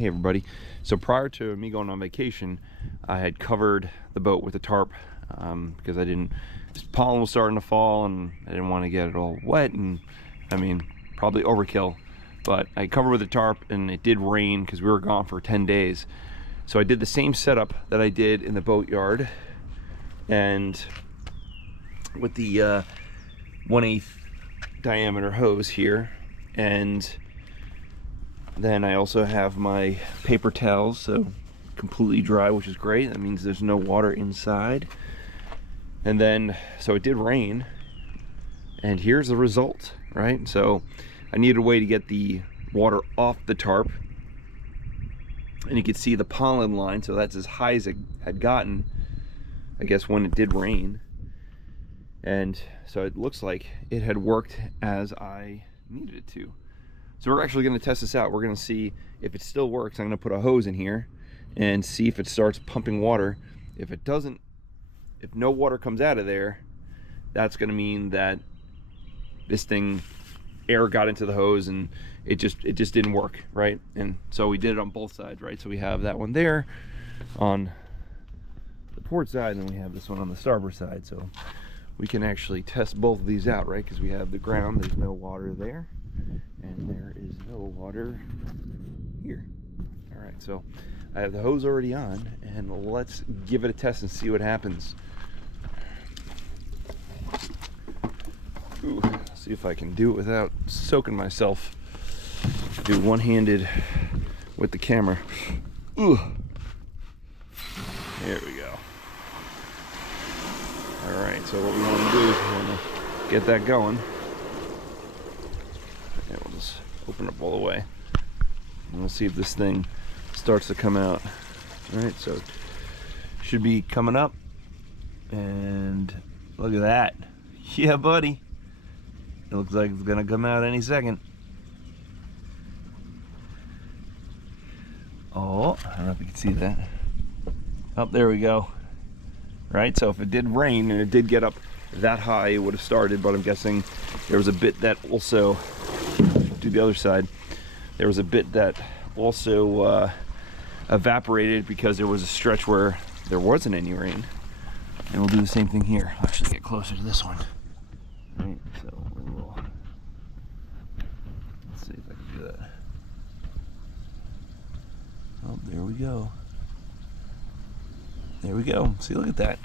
Hey everybody. So prior to me going on vacation, I had covered the boat with a tarp because pollen was starting to fall and I didn't want to get it all wet, and I mean, probably overkill. But I covered with a tarp and it did rain because we were gone for 10 days. So I did the same setup that I did in the boatyard, and with the 1/8 diameter hose here, and then I also have my paper towels, so completely dry, which is great. That means there's no water inside. And then, so it did rain, and here's the result, right? So I needed a way to get the water off the tarp, and you can see the pollen line, so that's as high as it had gotten, I guess, when it did rain. And so it looks like it had worked as I needed it to. So we're actually going to test this out. We're going to see if it still works. I'm going to put a hose in here and see if it starts pumping water. If it doesn't, if no water comes out of there, that's going to mean that this thing, air got into the hose and it just didn't work, right? And so we did it on both sides, right? So we have that one there on the port side, and then we have this one on the starboard side. So we can actually test both of these out, right? Because we have the ground, there's no water there, and there is no water here. All right, so I have the hose already on, and let's give it a test and see what happens. Ooh, see if I can do it without soaking myself. Do one-handed with the camera. Ooh. There we go. All right, so what we want to do is we want to get that going. Yeah, we'll just open up all the way, and we'll see if this thing starts to come out. All right, so it should be coming up, and look at that. Yeah, buddy. It looks like it's gonna come out any second. Oh, I don't know if you can see that. Oh, there we go. Right, so if it did rain and it did get up that high, it would have started, but I'm guessing there was a bit that also, do the other side, there was a bit that also evaporated because there was a stretch where there wasn't any rain. And we'll do the same thing here. I'll actually get closer to this one. Right, so we'll, let's see if I can do that. Oh, there we go. There we go. See, look at that.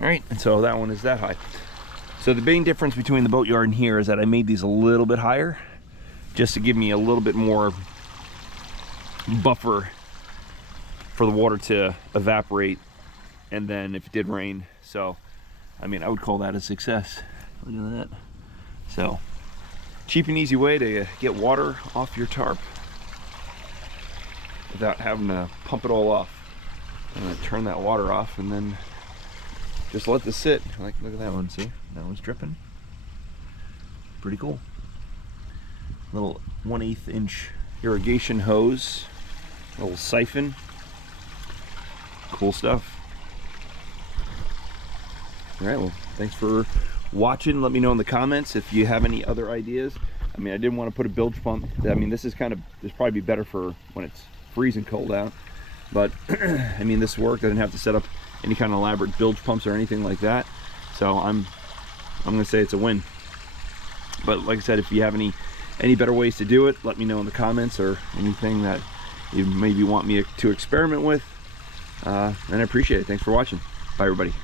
All right, and so that one is that high. So the main difference between the boatyard and here is that I made these a little bit higher, just to give me a little bit more buffer for the water to evaporate, and then if it did rain. So, I mean, I would call that a success. Look at that. So, cheap and easy way to get water off your tarp without having to pump it all off. I'm gonna turn that water off and then just let this sit. Like, look at that one, see? That one's dripping. Pretty cool. Little 1/8 inch irrigation hose, little siphon. Cool stuff. All right, well, thanks for watching. Let me know in the comments if you have any other ideas. I mean, I didn't want to put a bilge pump. I mean, this probably be better for when it's freezing cold out. But I mean, this worked. I didn't have to set up any kind of elaborate bilge pumps or anything like that. So I'm gonna say it's a win. But like I said, if you have any better ways to do it, let me know in the comments, or anything that you maybe want me to experiment with. And I appreciate it. Thanks for watching. Bye, everybody.